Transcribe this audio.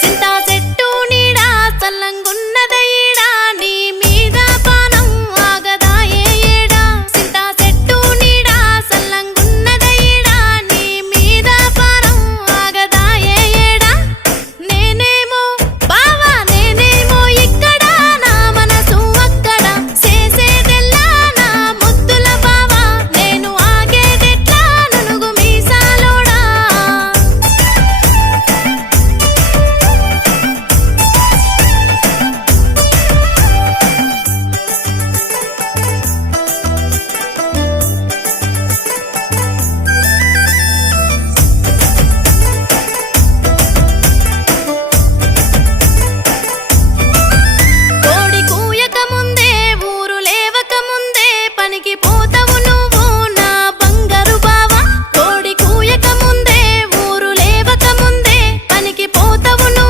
Senta